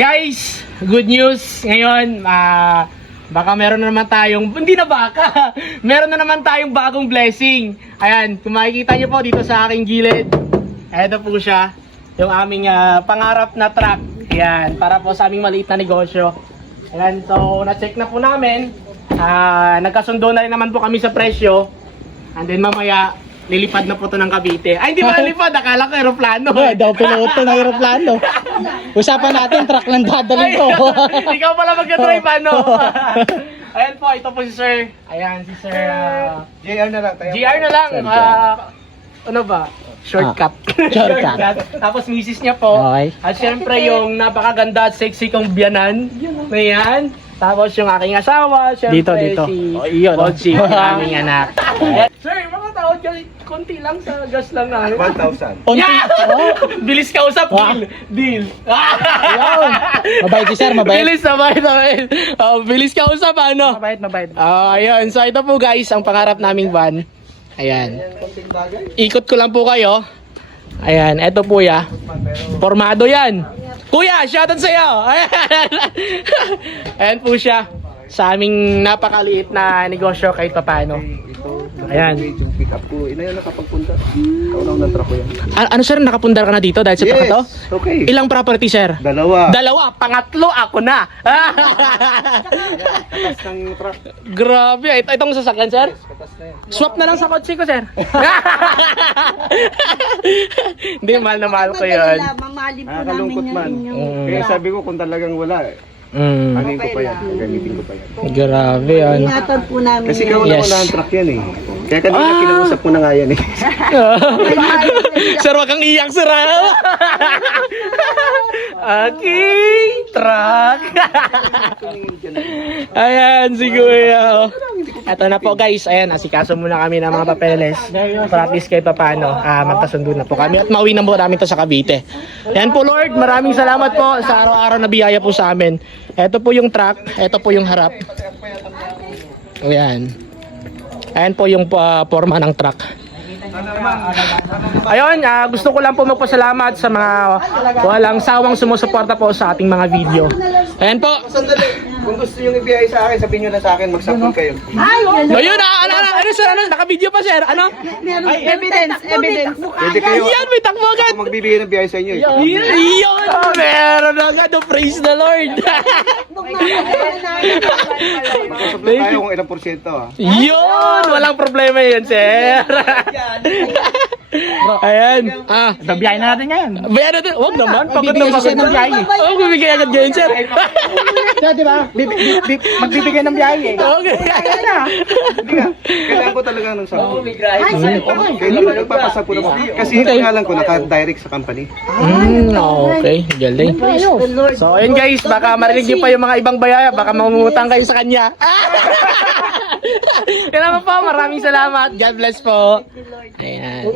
Guys, good news. Ngayon, baka meron na naman tayong, hindi na baka, meron na naman tayong bagong blessing. Ayan, kung makikita nyo po dito sa aking gilid, eto po siya, yung aming pangarap na truck. Ayan, para po sa aming maliit na negosyo. Ayan, so na-check na po namin. Nagkasundo na rin naman po kami sa presyo. And then mamaya, lilipad na po to ng Cavite. Ay, hindi ba lilipad? Akala ko aeroplano. Daw piloto ng aeroplano. Usapan natin, truck lang dadalhin ko. Ikaw pala mag-drive, ano? Ayan po, ito po si Sir. Ayan, si Sir. JR na lang. GR na lang. Ano ba? Shortcut. Shortcut. Tapos misis niya po. Okay. At syempre yung napakaganda at sexy kong biyanan. Ayan. Tapos yung aking asawa. Syempre Dito. si Iyon. Boji, yung aming anak. Sir, mga tao dyan, konti lang sa gas lang namin. 1,000. Unti. Yeah! Bilis ka usap, deal. Deal. Ayun. Mabait si sir, mabait. Bilis, mabait. Bilis ka usap, ano? Mabait. Ayun, so ito po guys, ang pangarap naming van. Ayan. Ikot ko lang po kayo. Ayan, ito po ya. Formado yan. Kuya, shoutout sa'yo. Ayan. Ayan po siya. Sa aming napakaliit na negosyo kahit papano. Ayan. Yung pick up ko, ina yan nakapagpunta. Kaunaw ng truck ko yan. Ano sir, nakapundar ka na dito dahil sa truck to? Okay. Ilang property sir? Dalawa. Pangatlo, ako na. Katas ng truck. Grabe, itong sasakyan sir? Katas na yan. Swap na lang sa kotse ko sir. Hindi, mahal na mahal ko yun. Mamahalin po namin Nakakalungkot yan man. inyong... Kaya sabi ko kung talagang wala, anin ko pa yan. Gamitin ko pa yan. Grabe yan. Ingatan po namin Kasi yan. kauna Yes. ko na ang truck yan eh. Kaya kanina kinausap ko na nga yan eh. Sir, wag kang iyak sir ha? Aking truck. Ayan, si Kuya. Ito na po guys, ayan, asikaso muna kami ng mga papeles. Practice kayo pa paano, magkasundo na po kami at mauwi na po namin to sa Cavite. Ayan po Lord, maraming salamat po sa araw-araw na biyaya po sa amin. Ito po yung truck, ito po yung harap. Ayan. Ayan po yung forma ng truck. Ayun, gusto ko lang po magpasalamat sa mga walang sawang sumusuporta po sa ating mga video. Ayan po. Sandali. Kung gusto nyo ibigay sa akin, sabihin nyo na sa akin, mag-support kayo. Ayun, ano sir, naka-video pa sir, ano? Evidence. Pwede kayo. Yan, may takbo agad. Ako magbibigay ng biyay sa inyo eh. Iyon, meron agad, praise the Lord. Mag-usap lang tayo kung ilang porsyento ah. Yun, walang problema yun sir. Ayan. Babiyahin na natin ngayon. Bayan natin, wag naman, pagod Bibigay na siya ng biyahe. Oh, bibigay agad ngayon sir. Kaya di ba? Magbibigay ng biyahe eh. Okay. Hindi nga, kailangan ko talaga ng support. Kailangan nagpapasa po naman. Kasi kailangan ko naka-direct sa company. Okay, galing. So, ayun guys, baka marinig niyo pa yung mga ibang bayaya, baka mamumutang kayo sa kanya. Kaya naman po, maraming salamat. God bless po. Ayan.